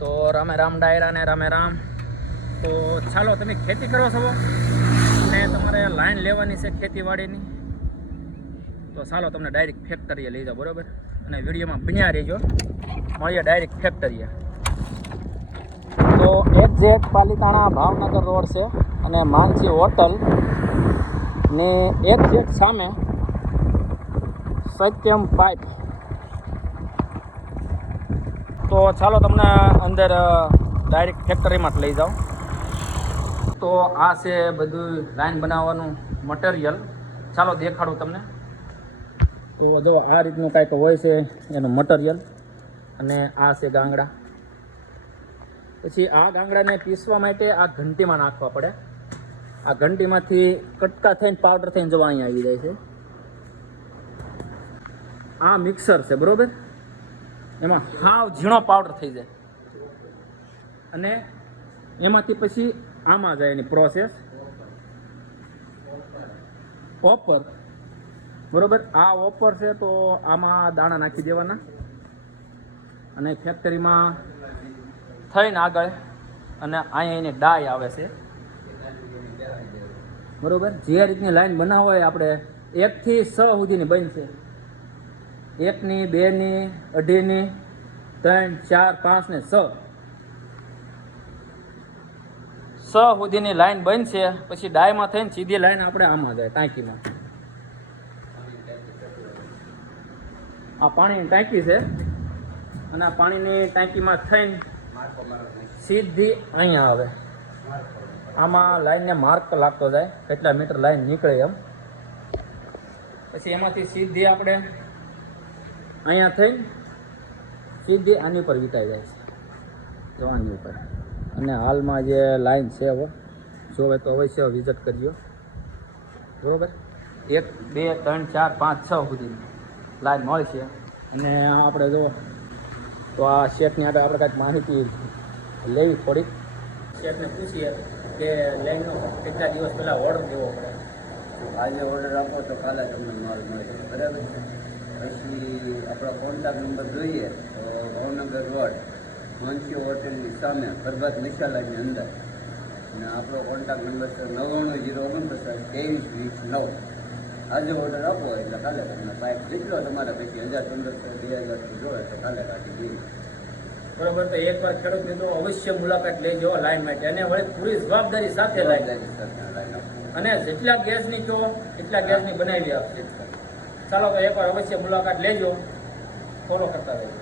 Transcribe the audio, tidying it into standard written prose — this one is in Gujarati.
તો રામે રામ ડાયરા ને રામે રામ. તો ચાલો, તમે ખેતી કરો છો અને તમારે લાઈન લેવાની છે ખેતીવાડીની, તો ચાલો તમને ડાયરેક્ટ ફેક્ટરીએ લઈ જાઓ, બરાબર? અને વિડીયોમાં બન્યા રહેજો, મળીએ ડાયરેક્ટ ફેક્ટરીએ. તો એક્ઝેક્ટ પાલીતાણા ભાવનગર રોડ છે અને માનસી હોટલ ને એક્ઝેક્ટ સામે સત્યમ પાઇપ. તો ચાલો તમને અંદર ડાયરેક્ટ ફેક્ટરીમાં જ લઈ જાઓ. તો આ છે બધું લાઈન બનાવવાનું મટીરિયલ, ચાલો દેખાડું તમને. તો જો આ રીતનું કાંઈક હોય છે એનું મટીરિયલ, અને આ છે ગાંગડા. પછી આ ગાંગડાને પીસવા માટે આ ઘંટીમાં નાખવા પડે. આ ઘંટીમાંથી કટકા થઈને પાવડર થઈને જો અહીંયા આવી જાય છે. આ મિક્સર છે, બરોબર? એમાં હાવ ઝીણો પાવડર થઈ જાય અને એમાંથી પછી આમાં જાય એની પ્રોસેસ ઓપર, બરોબર? આ ઓપર છે, તો આમાં દાણા નાખી દેવાના અને ફેક્ટરીમાં થઈને આગળ અને અહીંયા એની ડાય આવે છે, બરોબર? જે રીતની લાઈન બનાવવા હોય આપણે 1 થી 6 સુધીની બનશે. 1 ની 2 ની 2.5 ની 3 4 5 ને 6 સુધીની લાઈન બનશે. પછી ડાયમાં થઈને સીધી લાઈન આપણે આમાં જાય ટાંકીમાં. આ પાણીની ટાંકી છે અને આ પાણીની ટાંકીમાં થઈને સીધી અહીંયા આવે. આમાં લાઈનને માર્ક લાગતો જાય કેટલા મીટર લાઈન નીકળે એમ. પછી એમાંથી સીધી આપણે અહીંયા થઈને સીધી આની ઉપર વીટાઈ જાય છે, જવાની ઉપર. અને હાલમાં જે લાઈન છે હવે જોવે તો અવશ્ય વિઝિટ કરજો, બરાબર? 1 2 3 4 5 6 સુધીની લાઈન મળશે. અને આપણે જો તો આ શેઠની આગળ આપણે કાંઈક માહિતી લેવી થોડીક. શેઠને પૂછીએ કે લાઈનનો કેટલા દિવસ પહેલાં ઓર્ડર દેવો પડે. આજે ઓર્ડર આપો તો કાલે તમને માલ મળે, બરાબર? પછી આપણો કોન્ટેક્ટ નંબર જોઈએ તો ભાવનગર રોડ માનસી હોટલની સામે પ્રભાત નિશાલાની અંદર. અને આપણો કોન્ટેક્ટ નંબર છે 9909 આજે ઓર્ડર આપો એટલે કાલે તમને પાઇપ જેટલો તમારે પછી 1000-1500-2000 જોઈએ તો કાલે કાઢી દઈએ, બરોબર? તો એકવાર ખેડૂત મિત્રો અવશ્ય મુલાકાત લેજો લાઈન માટે, અને વળી પૂરી જવાબદારી સાથે લાઈન અને જેટલા ગેસની કહો એટલા ગેસની બનાવી આપશે. ચાલો તો એકવાર અવશ્ય મુલાકાત લેજો, ફોલો કરતા રહેજો.